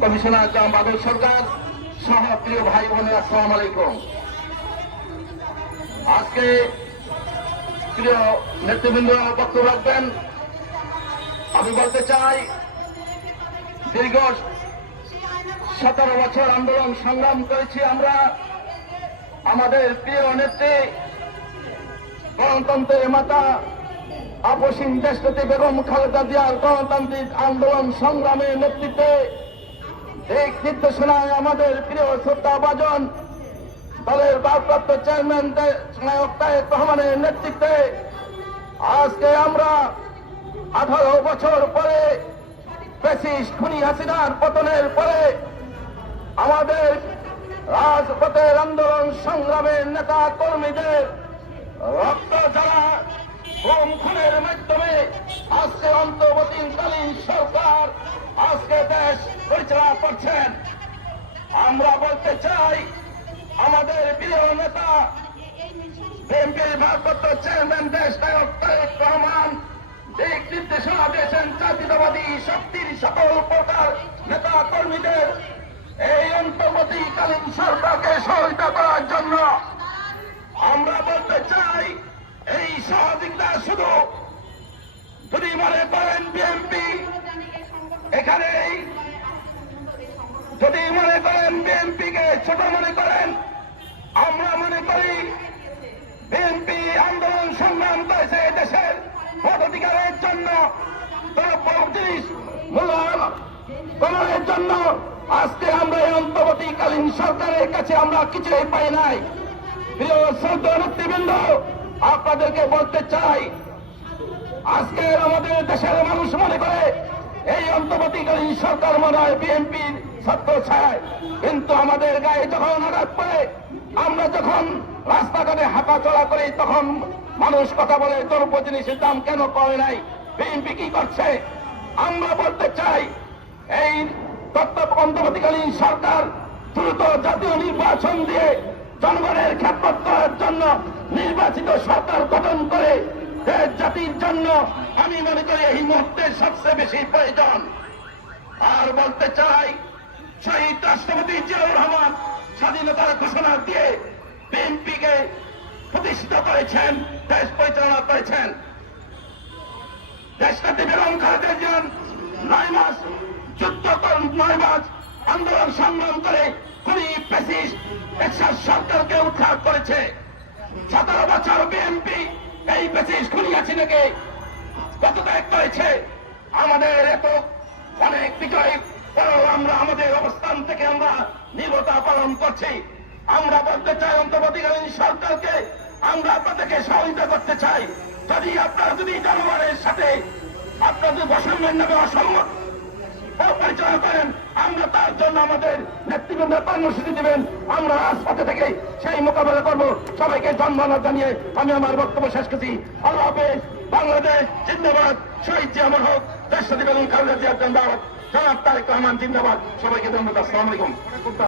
Commissioner জাম বাদল সরকার সহ প্রিয় ভাই বোনের, আসসালাম আলাইকুম। আজকে প্রিয় নেতৃবৃন্দ বক্তব্য রাখবেন। আমি বলতে চাই, দীর্ঘ সতেরো বছর আন্দোলন সংগ্রাম করেছি আমরা। আমাদের প্রিয় নেত্রী, গণতন্ত্রের মাতা আপসীন দেশপতি বেগম খালেদা জিয়ার গণতান্ত্রিক আন্দোলন সংগ্রামের নেতৃত্বে এই নির্দেশনায় আমাদের প্রিয় শ্রদ্ধা বাজন দলের ভারপ্রাপ্ত চেয়ারম্যান নায়ক তায়েক রহমানের নেতৃত্বে আজকে আমরা আঠারো বছর পরে পেশিস খুনি হাসিনার পতনের পরে আমাদের রাজপথের আন্দোলন সংগ্রামের নেতা কর্মীদের রক্ত যারা খুনের মাধ্যমে আজকে অন্তর্বর্তীকালীন সরকার আজকে দেশ পরিচালনা করছেন। আমরা বলতে চাই, আমাদের প্রিয় নেতা চেয়ারম্যান, দেশ নায়ক তারেক রহমান নির্দেশনা দিয়েছেন শক্তির সকল প্রকার নেতা কর্মীদের। এই অন্তর্বর্তীকালীন সরকারকে সহায়তা করার মনে করেন বিএনপি। এখানে যদি মনে করেন বিএনপিকে ছোট মনে করেন, আমরা মনে করি বিএনপি আন্দোলন সংগ্রাম করেছে দেশের ভোট অধিকারের জন্য জন্য আজকে আমরা এই অন্তর্বর্তীকালীন সরকারের কাছে আমরা কিছুই পাই নাই। প্রিয় শ্রদ্ধ নেতৃবৃন্দ, আপনাদেরকে বলতে চাই আজকে আমাদের দেশের মানুষ মনে করে, এই অন্তর্বর্তীকালীন সরকার মনে হয় বিএনপির ছাত্র ছায়। কিন্তু আমাদের গায়ে যখন আঘাত পড়ে, আমরা যখন রাস্তাঘাটে হাঁটা চলা করি, তখন মানুষ কথা বলে, দ্রব্য জিনিসের দাম কেন কমে নাই? বিএনপি কি করছে? আমরা বলতে চাই, এই তত্ত্ব অন্তর্বর্তীকালীন সরকার দ্রুত জাতীয় নির্বাচন দিয়ে জনগণের খ্যাতমত করার জন্য নির্বাচিত সরকার গঠন করে জাতির জন্য আমি মনে করি এই মুহূর্তে সবচেয়ে বেশি প্রয়োজন। আর বলতে চাই, শহীদ রাষ্ট্রপতি জিয়াউর রহমান স্বাধীনতার ঘোষণা দিয়ে বিএনপিকে প্রতিষ্ঠিত করেছেন, দেশ পরিচালনা করেছেন। দেশটাতে বেগম খালেদা জিয়ার নয় মাস যুদ্ধ নয় মাস আন্দোলন সংগ্রাম করে কুড়ি এক্সার সরকারকে উদ্ধার করেছে। সতেরো বছর বিএনপি এই পেশিস খুনি গত দায়িত্ব হয়েছে আমাদের এত অনেক বিজয় আমরা আমাদের অবস্থান থেকে আমরা নিরতা পালন করছি। আমরা বলতে চাই অন্তর্বর্তীকালীন সরকারকে আমরা আপনাদেরকে সহযোগিতা করতে চাই। যদি আপনারা যদি জনগণের সাথে আপনাদের বসন্ত অসম্মত পরিচালনা করেন, আমরা তার জন্য আমাদের নেতৃবৃন্দের কর্মসূচি দিবেন। আমরা রাজপথে থেকে সেই মোকাবেলা করব। সবাইকে জন্মানা জানিয়ে আমি আমার বক্তব্য শেষ করছি। আল্লাহ হাফেজ, বাংলাদেশ জিন্দাবাদ। শহীদ জি আমার হোক, দেশ বেগম খালেদা জিয়া জিন্দাবাদ জনাব তারেক রহমান জিন্দাবাদ। সবাইকে ধন্যবাদ। আসসালাম আলাইকুম।